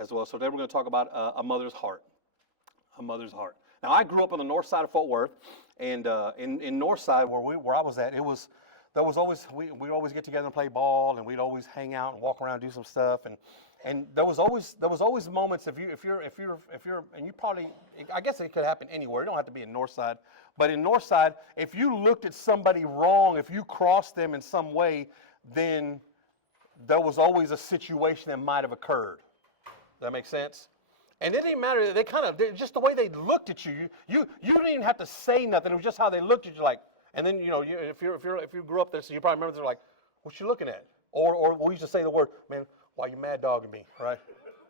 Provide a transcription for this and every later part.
as well. So today we're going to talk about a mother's heart. A mother's heart. Now, I grew up on the north side of Fort Worth, and in north side where I was at, there was always we'd always get together and play ball, and we'd always hang out and walk around and do some stuff, and there was always moments if you're and you probably, I guess it could happen anywhere. It don't have to be in north side, but in north side, if you looked at somebody wrong, if you crossed them in some way, then there was always a situation that might have occurred. Does that make sense? And it didn't matter. Just the way they looked at you. You didn't even have to say nothing. It was just how they looked at you, like. And then if you grew up there, so you probably remember they're like, "What you looking at?" Or we used to say the word, "Man, why you mad dogging me?" Right?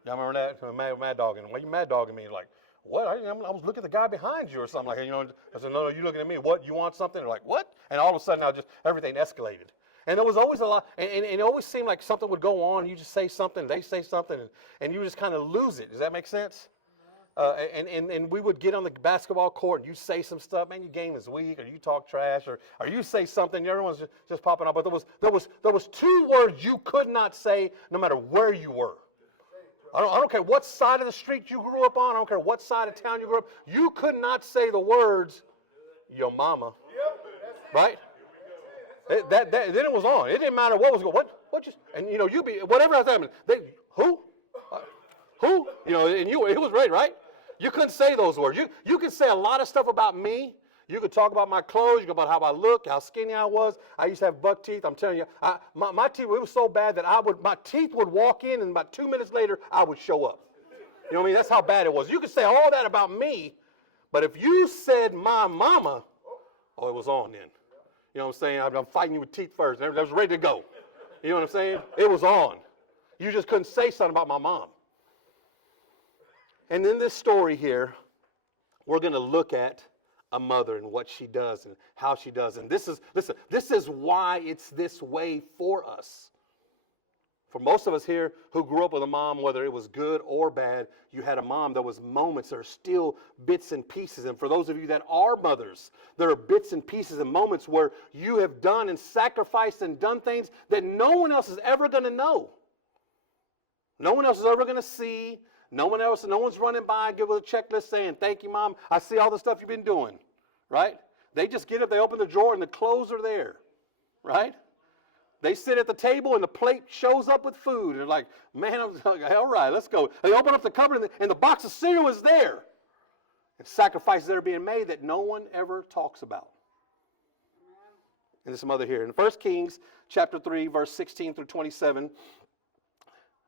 Y'all remember that? Mad dogging. Why you mad dogging me? Like, what? I was looking at the guy behind you or something like that. I said, no, you looking at me? What? You want something? They're like, what? And all of a sudden, everything escalated. And there was always a lot, and it always seemed like something would go on. You just say something, they say something, and you just kind of lose it. Does that make sense? And we would get on the basketball court, and you say some stuff. Man, your game is weak, or you talk trash, or you say something. Everyone's just popping up. But there was two words you could not say, no matter where you were. I don't care what side of the street you grew up on. I don't care what side of town you grew up. You could not say the words, "Your mama," right? Then it was on. It didn't matter what was going. What just, and you be whatever was happening. Who, and it was right. You couldn't say those words. You could say a lot of stuff about me. You could talk about my clothes. You could about how I look, how skinny I was. I used to have buck teeth. I'm telling you, my teeth, it was so bad that my teeth would walk in, and about 2 minutes later I would show up. You know what I mean? That's how bad it was. You could say all that about me, but if you said my mama, it was on then. You know what I'm saying? I'm fighting you with teeth first. I was ready to go. You know what I'm saying? It was on. You just couldn't say something about my mom. And in this story here, we're going to look at a mother and what she does and how she does. And this is why it's this way for us. For most of us here who grew up with a mom, whether it was good or bad, you had a mom. There was moments. There are still bits and pieces. And for those of you that are mothers, there are bits and pieces and moments where you have done and sacrificed and done things that no one else is ever going to know. No one else is ever going to see. No one's running by and give us a checklist saying, "Thank you, Mom. I see all the stuff you've been doing." Right? They just get up, they open the drawer, and the clothes are there. Right? They sit at the table, and the plate shows up with food. They're like, "Man, all right, let's go." They open up the cupboard, and the box of cereal is there. And sacrifices that are being made that no one ever talks about. And there's some other here. In 1 Kings chapter 3, verse 16 through 27,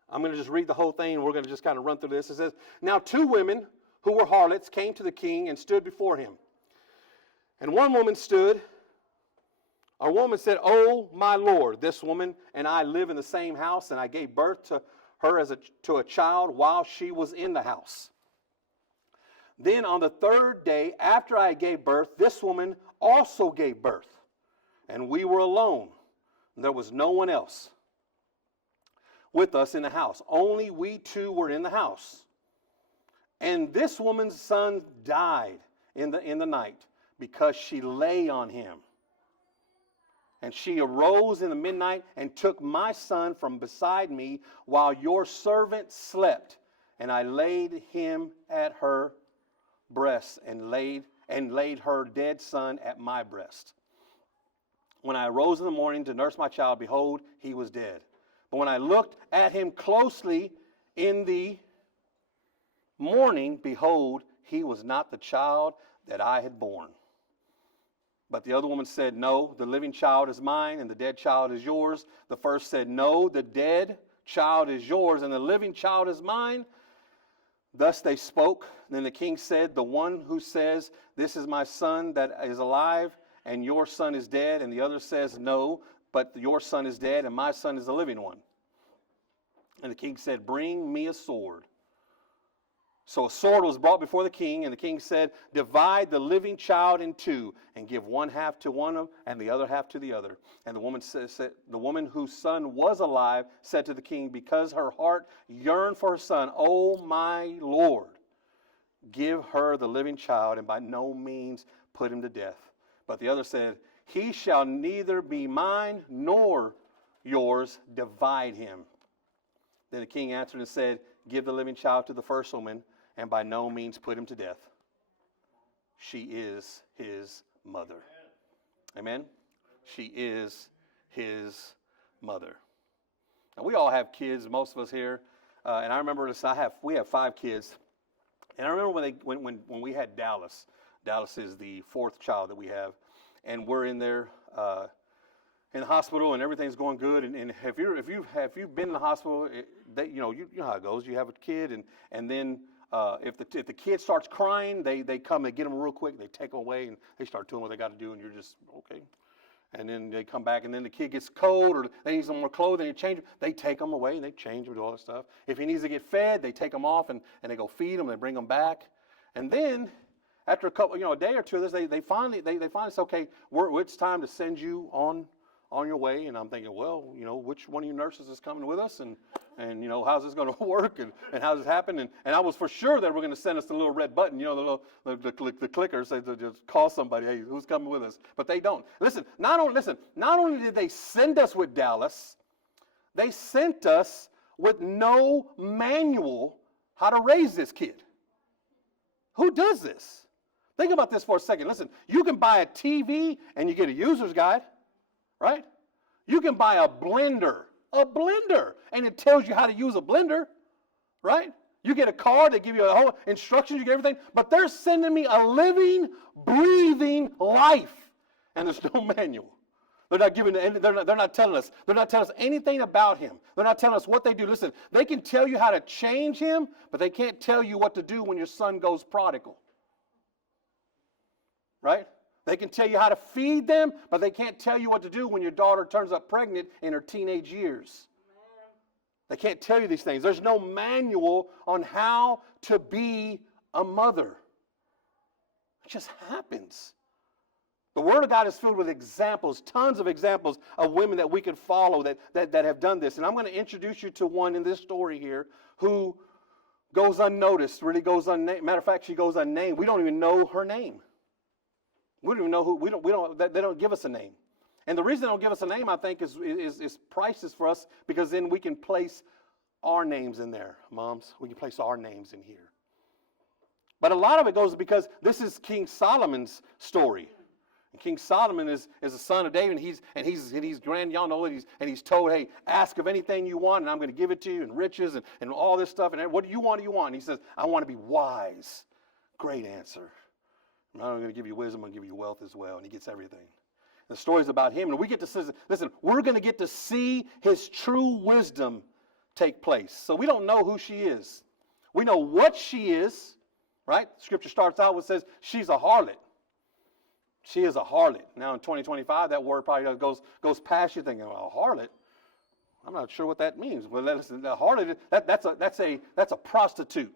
I'm going to just read the whole thing, and we're going to just kind of run through this. It says, "Now 2 women who were harlots came to the king and stood before him. And one woman said, 'Oh, my lord, this woman and I live in the same house, and I gave birth to her to a child while she was in the house. Then on the 3rd day after I gave birth, this woman also gave birth, and we were alone. There was no one else with us in the house. Only we 2 were in the house. And this woman's son died in the night because she lay on him. And she arose in the midnight and took my son from beside me while your servant slept. And I laid him at her breast and laid her dead son at my breast. When I arose in the morning to nurse my child, behold, he was dead. But when I looked at him closely in the morning, behold, he was not the child that I had born.' But the other woman said, 'No, the living child is mine, and the dead child is yours.' The first said, 'No, the dead child is yours, and the living child is mine.' Thus they spoke. Then the king said, 'The one who says, "This is my son that is alive, and your son is dead," and the other says, "No, but your son is dead, and my son is the living one." And the king said, 'Bring me a sword.' So a sword was brought before the king, and the king said, 'Divide the living child in 2, and give one half to one and the other half to the other.' And the woman whose son was alive said to the king, because her heart yearned for her son, 'Oh my lord, give her the living child, and by no means put him to death.' But the other said, 'He shall neither be mine nor yours. Divide him.' Then the king answered and said, give the living child to the first woman, and by no means put him to death. She is his mother. Amen? She is his mother. Now, we all have kids, most of us here. And I remember this, we have 5 kids. And I remember when we had Dallas. Dallas is the 4th child that we have. And we're in there in the hospital, and everything's going good. And if you've been in the hospital, you know how it goes. You have a kid, and then if the kid starts crying, they come, they get them real quick, they take them away, and they start doing what they got to do, and you're just, okay. And then they come back, and then the kid gets cold, or they need some more clothing, they change them. They take them away, and they change them, do all that stuff. If he needs to get fed, they take him off, and they go feed him, they bring him back. And then, after a day or two of this, they finally say, okay, it's time to send you on your way. And I'm thinking, well, which one of you nurses is coming with us, and how's this going to work, and how's this happen? And I was for sure that we're going to send us the little red button, the clicker, say to just call somebody, hey, who's coming with us? But they don't. Not only did they send us with Dallas, they sent us with no manual how to raise this kid. Who does this? Think about this for a second. Listen, you can buy a TV and you get a user's guide, right? You can buy a blender, and it tells you how to use a blender, right? You get a car, they give you a whole instructions, you get everything, but they're sending me a living, breathing life, and there's no manual. They're not telling us anything about him. They're not telling us what they do. Listen, they can tell you how to change him, but they can't tell you what to do when your son goes prodigal. Right? They can tell you how to feed them, but they can't tell you what to do when your daughter turns up pregnant in her teenage years. They can't tell you these things. There's no manual on how to be a mother. It just happens. The Word of God is filled with examples, tons of examples of women that we can follow that have done this. And I'm going to introduce you to one in this story here who goes unnoticed, really goes unnamed. Matter of fact, she goes unnamed. We don't even know her name. We don't even know who, they don't give us a name. And the reason they don't give us a name, I think, is priceless for us, because then we can place our names in there, moms. We can place our names in here. But a lot of it goes because this is King Solomon's story. And King Solomon is the son of David, and he's grand, y'all know it, and he's told, hey, ask of anything you want, and I'm going to give it to you, and riches, and all this stuff, and what do you want? And he says, I want to be wise. Great answer. I'm not going to give you wisdom, I'm going to give you wealth as well. And he gets everything. The story's about him. And we get to see, listen, we're going to get to see his true wisdom take place. So we don't know who she is. We know what she is, right? Scripture starts out with says she's a harlot. She is a harlot. Now in 2025, that word probably goes past you thinking, well, a harlot? I'm not sure what that means. Well, listen, the harlot, that's a prostitute.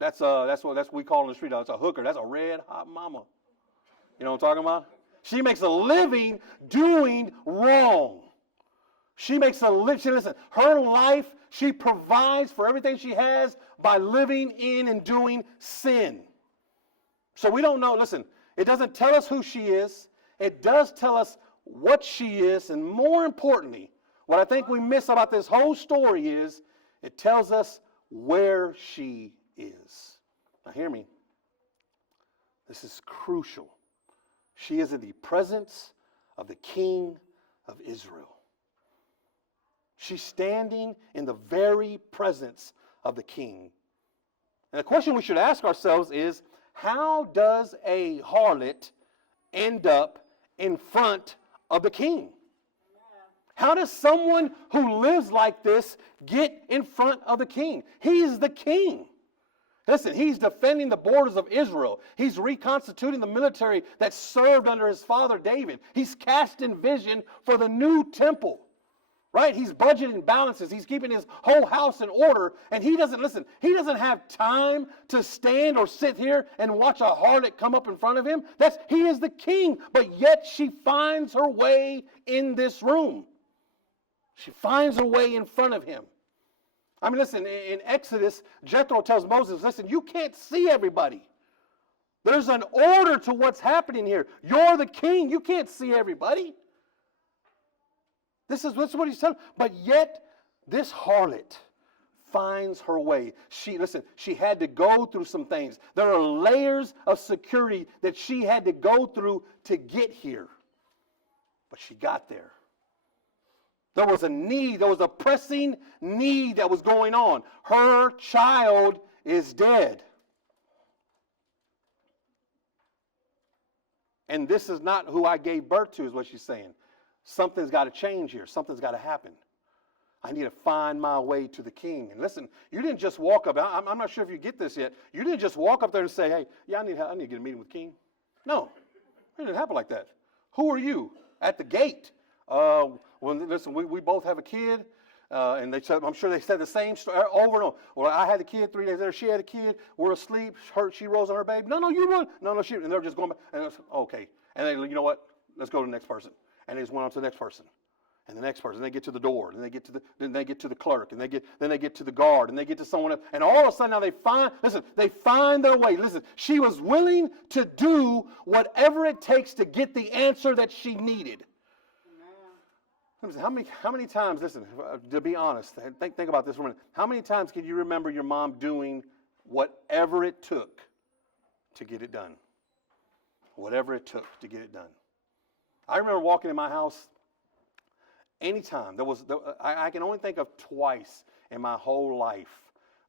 That's what we call in the street. It's a hooker. That's a red hot mama. You know what I'm talking about? She makes a living doing wrong. She makes a living. Listen, her life, she provides for everything she has by living in and doing sin. So we don't know. Listen, it doesn't tell us who she is. It does tell us what she is. And more importantly, what I think we miss about this whole story is it tells us where she is. Now hear me. This is crucial. She is in the presence of the King of Israel. She's standing in the very presence of the King. And the question we should ask ourselves is, how does a harlot end up in front of the King? How does someone who lives like this get in front of the King? He is the King. Listen, he's defending the borders of Israel. He's reconstituting the military that served under his father David. He's casting vision for the new temple, right? He's budgeting balances. He's keeping his whole house in order. And he doesn't have time to stand or sit here and watch a harlot come up in front of him. He is the king. But yet she finds her way in this room. She finds her way in front of him. I mean, listen, in Exodus, Jethro tells Moses, listen, you can't see everybody. There's an order to what's happening here. You're the king. You can't see everybody. This is what he's telling. But yet, this harlot, finds her way. She had to go through some things. There are layers of security that she had to go through to get here. But she got there. There was a need, there was a pressing need that was going on. Her child is dead. And this is not who I gave birth to, is what she's saying. Something's got to change here. Something's got to happen. I need to find my way to the king. And listen, you didn't just walk up. I'm not sure if you get this yet. You didn't just walk up there and say, hey, yeah, I need to get a meeting with the king. No, it didn't happen like that. Who are you? At the gate. Well, listen, we both have a kid. And I'm sure they said the same story over and over. Well, I had a kid 3 days later. She had a kid. We're asleep. She rose on her baby. No, you run. No, she. And they're just going back. And okay. And then, you know what? Let's go to the next person. And they just went on to the next person. And the next person. Then they get to the door. Then they get to the clerk. And then they get to the guard. And they get to someone else. And all of a sudden now they find their way. Listen, she was willing to do whatever it takes to get the answer that she needed. How many times, listen, to be honest, think about this for a minute. How many times can you remember your mom doing whatever it took to get it done? Whatever it took to get it done. I remember walking in my house anytime. I can only think of twice in my whole life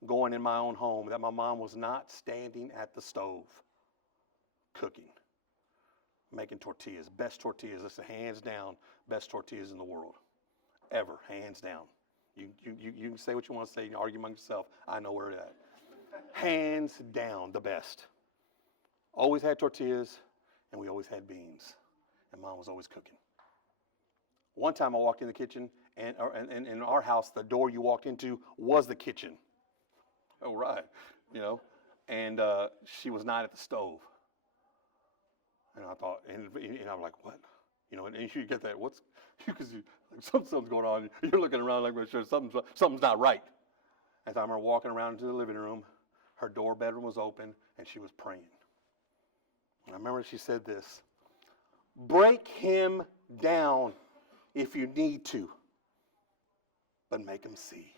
going in my own home that my mom was not standing at the stove cooking, making tortillas, best tortillas. Listen, hands down, best tortillas in the world, ever, hands down. You can say what you want to say, you can argue among yourself. I know where it's at. Hands down, the best. Always had tortillas, and we always had beans, and Mom was always cooking. One time I walked in the kitchen, and in our house, the door you walked into was the kitchen. Oh, right, and she was not at the stove. And I thought, and I'm like, what? And you get that, because something's going on. You're looking around like, well, sure, something's not right. As I remember walking around into the living room, her bedroom was open, and she was praying. And I remember she said this, break him down if you need to, but make him see.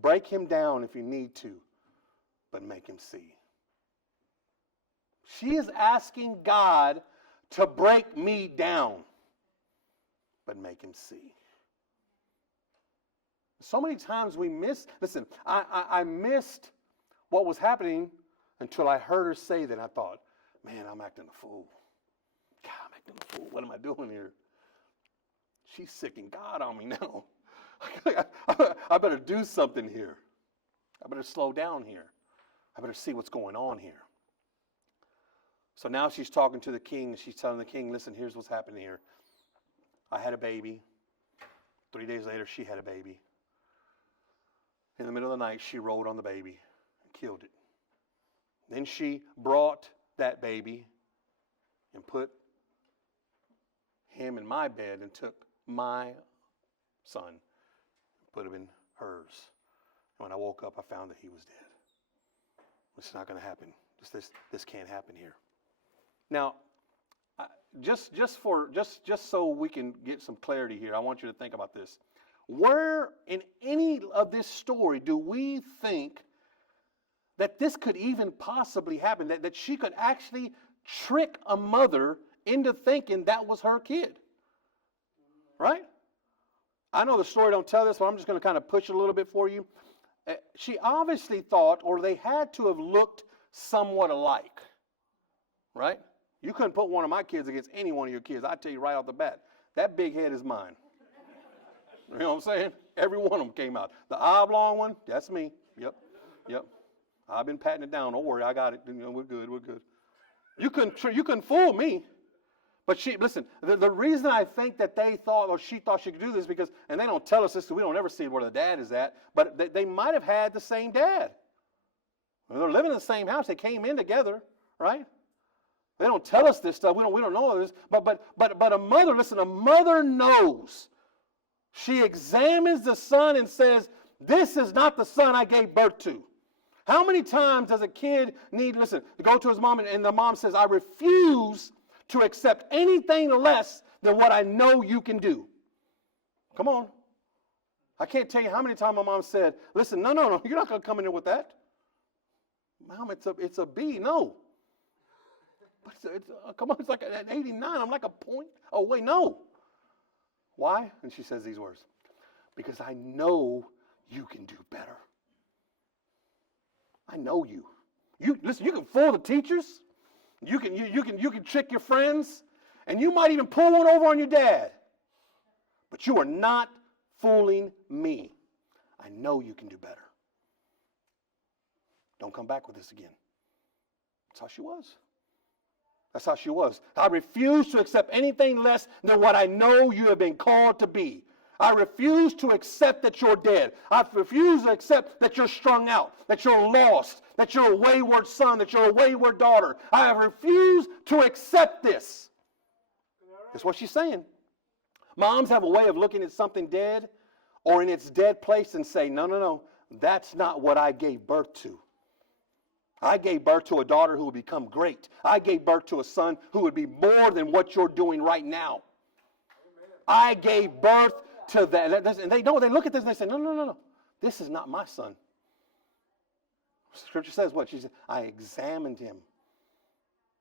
Break him down if you need to, but make him see. She is asking God to break me down, but make him see. So many times we listen, I missed what was happening until I heard her say that. I thought, man, I'm acting a fool. God, I'm acting a fool. What am I doing here? She's sicking God on me now. I better do something here. I better slow down here. I better see what's going on here. So now she's talking to the king. She's telling the king, listen, here's what's happening here. I had a baby. 3 days later, she had a baby. In the middle of the night, she rode on the baby and killed it. Then she brought that baby and put him in my bed and took my son and put him in hers. And when I woke up, I found that he was dead. It's not going to happen. This can't happen here. Now, just so we can get some clarity here, I want you to think about this. Where in any of this story do we think that this could even possibly happen, that she could actually trick a mother into thinking that was her kid? Right? I know the story don't tell this, but I'm just going to kind of push it a little bit for you. She obviously thought, or they had to have looked somewhat alike. Right? You couldn't put one of my kids against any one of your kids. I tell you right off the bat, that big head is mine. You know what I'm saying? Every one of them came out. The oblong one, that's me. Yep. I've been patting it down. Don't worry, I got it. We're good. You couldn't fool me. But listen, the reason I think that they thought, or she thought she could do this, because, and they don't tell us this, so we don't ever see where the dad is at, but they might have had the same dad. They're living in the same house. They came in together, right? They don't tell us this stuff. We don't know this. But a mother, listen, a mother knows. She examines the son and says, this is not the son I gave birth to. How many times does a kid to go to his mom and the mom says, I refuse to accept anything less than what I know you can do? Come on. I can't tell you how many times my mom said, listen, no, you're not going to come in here with that. Mom, it's a B, no. But come on, it's like at 89, I'm like a point away, no. Why? And she says these words, because I know you can do better. I know you. Listen, you can fool the teachers. You can trick your friends, and you might even pull one over on your dad. But you are not fooling me. I know you can do better. Don't come back with this again. That's how she was. That's how she was. I refuse to accept anything less than what I know you have been called to be. I refuse to accept that you're dead. I refuse to accept that you're strung out, that you're lost, that you're a wayward son, that you're a wayward daughter. I refuse to accept this. That's what she's saying. Moms have a way of looking at something dead or in its dead place and say, no, that's not what I gave birth to. I gave birth to a daughter who would become great. I gave birth to a son who would be more than what you're doing right now. I gave birth to that. And they look at this and they say, no. This is not my son. Scripture says what? She said, I examined him.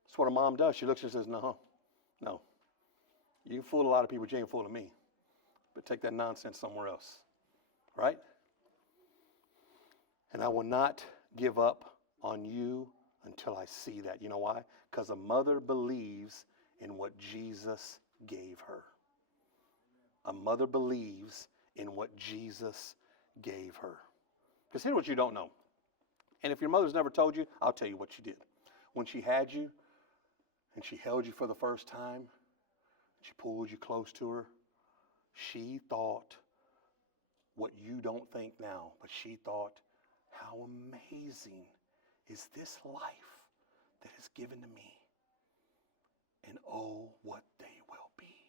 That's what a mom does. She looks and says, no. You can fool a lot of people, but you ain't fooling me. But take that nonsense somewhere else. Right? And I will not give up on you until I see that. You know why? Because a mother believes in what Jesus gave her. A mother believes in what Jesus gave her. Because here's what you don't know. And if your mother's never told you, I'll tell you what she did. When she had you and she held you for the first time, she pulled you close to her, she thought what you don't think now, but she thought, how amazing is this life that is given to me? And oh, what they will be.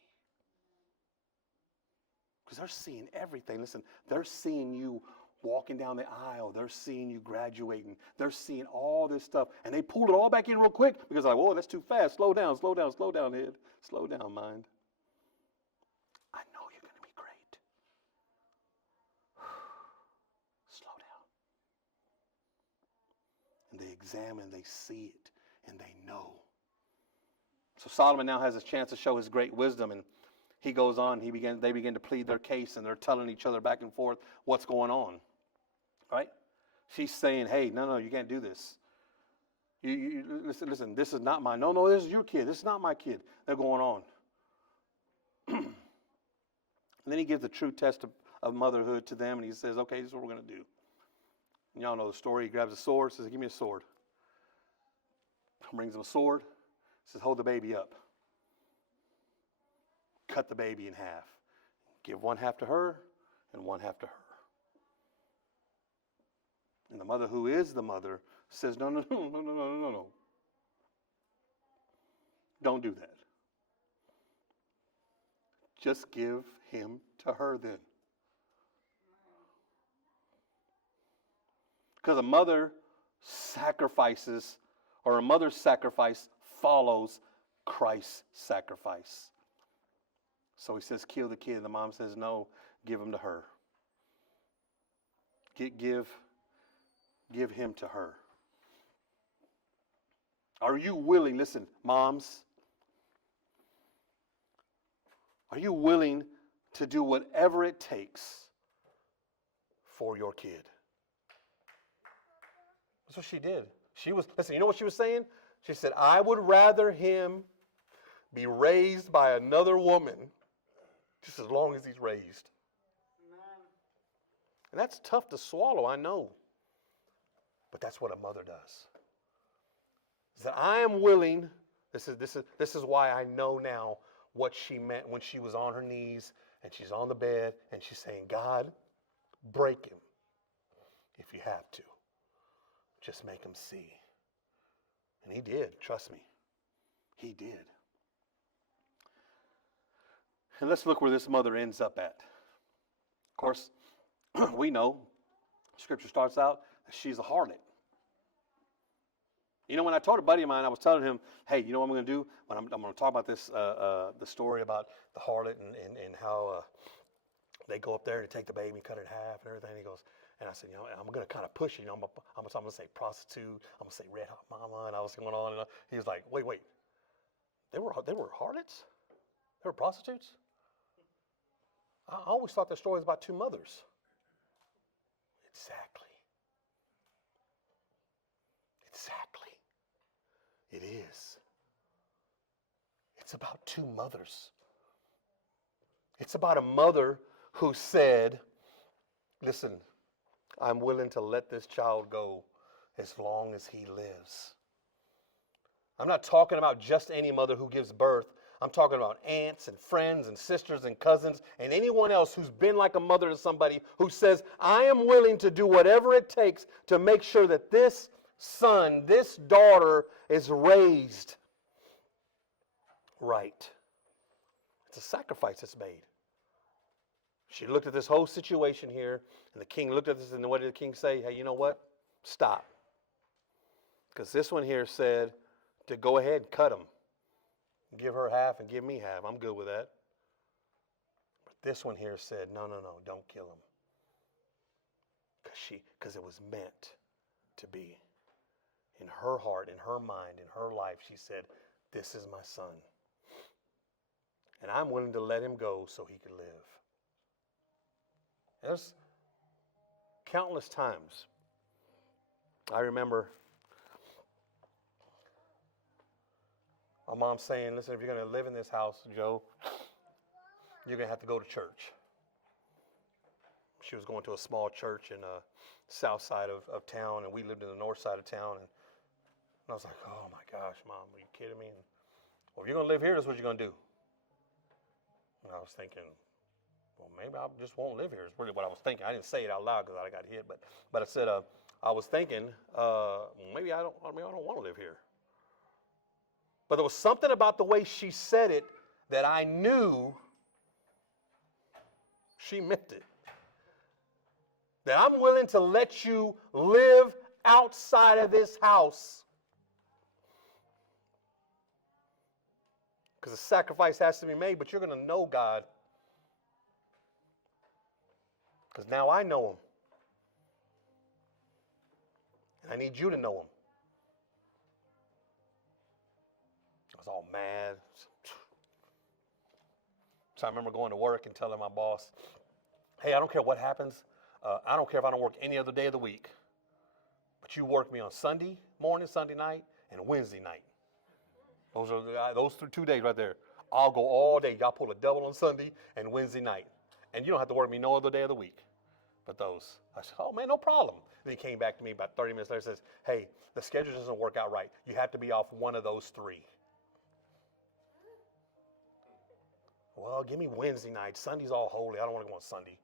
Because they're seeing everything. Listen, they're seeing you walking down the aisle. They're seeing you graduating. They're seeing all this stuff. And they pulled it all back in real quick because like, whoa, that's too fast. Slow down, head. Slow down, mind. I know you're going to be great. Slow down. And they examine, they see it, and they know. So Solomon now has a chance to show his great wisdom, and he goes on. They begin to plead their case, and they're telling each other back and forth what's going on. Right? She's saying, "Hey, no, you can't do this. You listen. This is not mine. No, this is your kid. This is not my kid." They're going on, and then he gives the true test of motherhood to them, and he says, "Okay, this is what we're going to do." And y'all know the story. He grabs a sword, says, "Give me a sword." Brings him a sword, says, "Hold the baby up. Cut the baby in half. Give one half to her and one half to her." And the mother, who is the mother, says, No. Don't do that. Just give him to her then. Because a mother's sacrifice follows Christ's sacrifice. So he says, kill the kid. And the mom says, no, give him to her. Give him to her. Are you willing, listen, moms, are you willing to do whatever it takes for your kid? That's what she did. Listen, you know what she was saying? She said, I would rather him be raised by another woman just as long as he's raised. Amen. And that's tough to swallow, I know. But that's what a mother does. Is that I am willing, this is why I know now what she meant when she was on her knees and she's on the bed and she's saying, God, break him if you have to. Just make him see. And he did, trust me. He did. And let's look where this mother ends up at. Of course, we know, Scripture starts out, that she's a harlot. You know, when I told a buddy of mine, I was telling him, hey, you know what I'm going to do? I'm going to talk about this, the story about the harlot and how they go up there to take the baby and cut it in half and everything. He goes, and I said, I'm going to kind of push it. I'm going to say prostitute. I'm going to say red hot mama. And I was going on. And he was like, wait. They were harlots? They were prostitutes? I always thought that story was about two mothers. Exactly. It is. It's about two mothers. It's about a mother who said, listen, I'm willing to let this child go as long as he lives. I'm not talking about just any mother who gives birth. I'm talking about aunts and friends and sisters and cousins and anyone else who's been like a mother to somebody who says, I am willing to do whatever it takes to make sure that this son, this daughter is raised right. It's a sacrifice that's made. She looked at this whole situation here, and the king looked at this, and what did the king say? Hey, you know what? Stop. Because this one here said to go ahead and cut him. Give her half and give me half. I'm good with that. But this one here said, no, don't kill him. Because it was meant to be. In her heart, in her mind, in her life, she said, this is my son. And I'm willing to let him go so he could live. There's countless times. I remember my mom saying, listen, if you're going to live in this house, Joe, you're going to have to go to church. She was going to a small church in the south side of town, and we lived in the north side of town. And I was like, oh my gosh, Mom, are you kidding me? And, well, if you're going to live here, that's what you're going to do. And I was thinking, well, maybe I just won't live here. Is really what I was thinking. I didn't say it out loud because I got hit, but I said, I was thinking, maybe I don't want to live here. But there was something about the way she said it that I knew she meant it. That I'm willing to let you live outside of this house. Because a sacrifice has to be made, but you're going to know God. Because now I know him. And I need you to know him. I was all mad. So I remember going to work and telling my boss, hey, I don't care what happens. I don't care if I don't work any other day of the week. But you work me on Sunday morning, Sunday night, and Wednesday night. Those are 2 days right there. I'll go all day. Y'all pull a double on Sunday and Wednesday night. And you don't have to work me no other day of the week. But those. I said, oh, man, no problem. And he came back to me about 30 minutes later and says, hey, the schedule doesn't work out right. You have to be off one of those three. Well, give me Wednesday night. Sunday's all holy. I don't want to go on Sunday.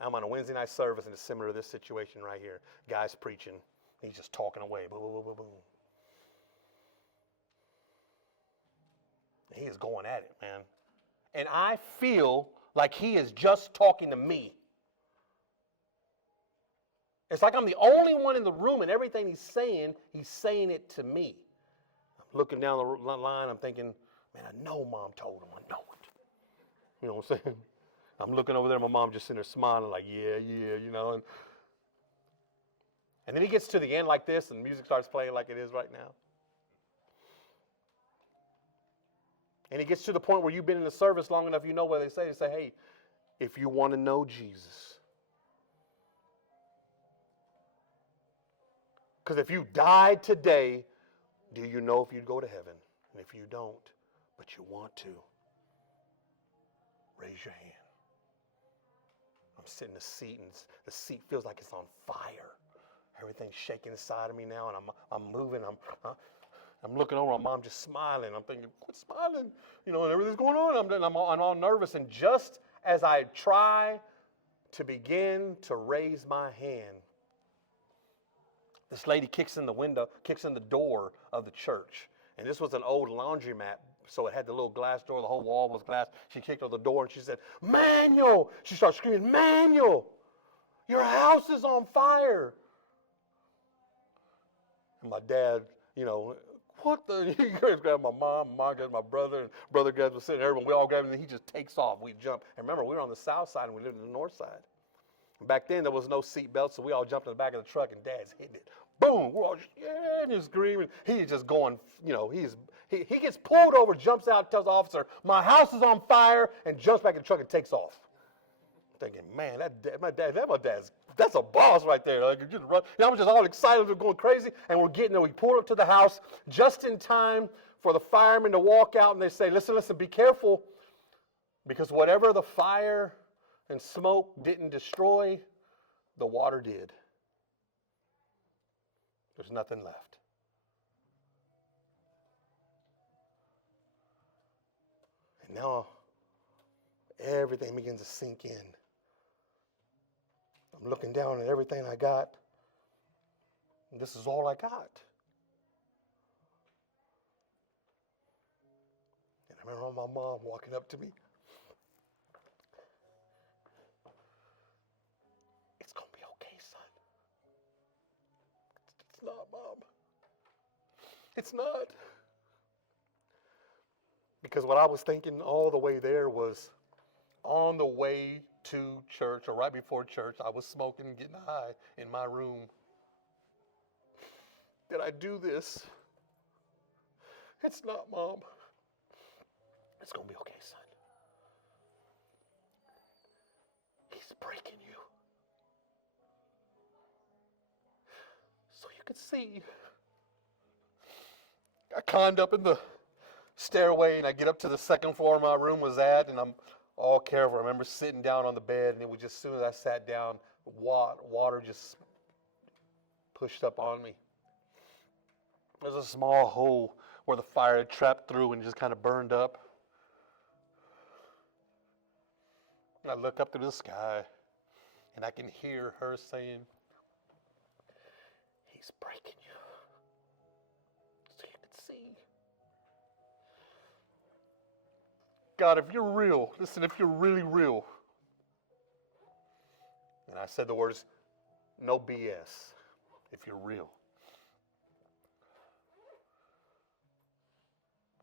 I'm on a Wednesday night service, and it's similar to this situation right here. Guy's preaching. He's just talking away. Boom, boom, boom, boom. He is going at it, man. And I feel like he is just talking to me. It's like I'm the only one in the room, and everything he's saying it to me. I'm looking down the line, I'm thinking, man, I know Mom told him. I know it. You know what I'm saying? I'm looking over there, my mom just sitting there smiling like, yeah, you know. And then he gets to the end like this, and the music starts playing like it is right now. And he gets to the point where you've been in the service long enough, you know what they say. They say, hey, if you want to know Jesus. Because if you died today, do you know if you'd go to heaven? And if you don't, but you want to, raise your hand. I'm sitting in the seat, and the seat feels like it's on fire. Everything's shaking inside of me now, and I'm moving. I'm looking over. My mom just smiling. I'm thinking, quit smiling. You know, and everything's going on. I'm all nervous. And just as I try to begin to raise my hand, this lady kicks in the door of the church. And this was an old laundromat, so it had the little glass door. The whole wall was glass. She kicked on the door, and she said, Manuel! She started screaming, Manuel! Your house is on fire! And my dad, you know, what the? He grabbed my mom grabbed my brother, and brother grabs was sitting there, and we all grabbed him, and he just takes off. We jump. And remember, we were on the south side, and we lived in the north side. Back then, there was no seat belt, so we all jumped in the back of the truck, and Dad's hitting it. Boom! We're all just, yeah, and he's screaming. He's just going, you know, he gets pulled over, jumps out, tells the officer, my house is on fire, and jumps back in the truck and takes off. Thinking, man, that's a boss right there. Like, just run. And I was just all excited, we're going crazy, and we're getting there. We pulled up to the house just in time for the firemen to walk out, and they say, listen, be careful, because whatever the fire and smoke didn't destroy, the water did. There's nothing left. And now everything begins to sink in. I'm looking down at everything I got, and this is all I got. And I remember my mom walking up to me. It's going to be okay, son. It's not, Mom. It's not. Because what I was thinking all the way there was, on the way to church, or right before church, I was smoking and getting high in my room. Did I do this? It's not, Mom. It's going to be okay, son. He's breaking you. So you could see. I climbed up in the stairway, and I get up to the second floor my room was at, and I'm all careful. I remember sitting down on the bed, and it was just as soon as I sat down, water just pushed up on me. There's a small hole where the fire had trapped through and just kind of burned up. And I look up to the sky, and I can hear her saying, he's breaking you so you can see. God, if you're real, listen, if you're really real. And I said the words, no BS, if you're real.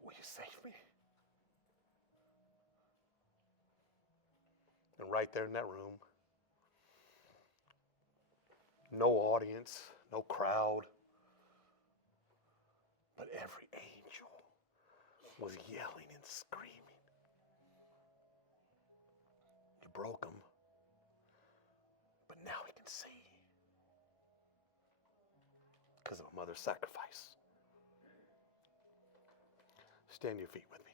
Will you save me? And right there in that room, no audience, no crowd, but every angel was yelling and screaming. You broke him, but now he can see because of a mother's sacrifice. Stand to your feet with me.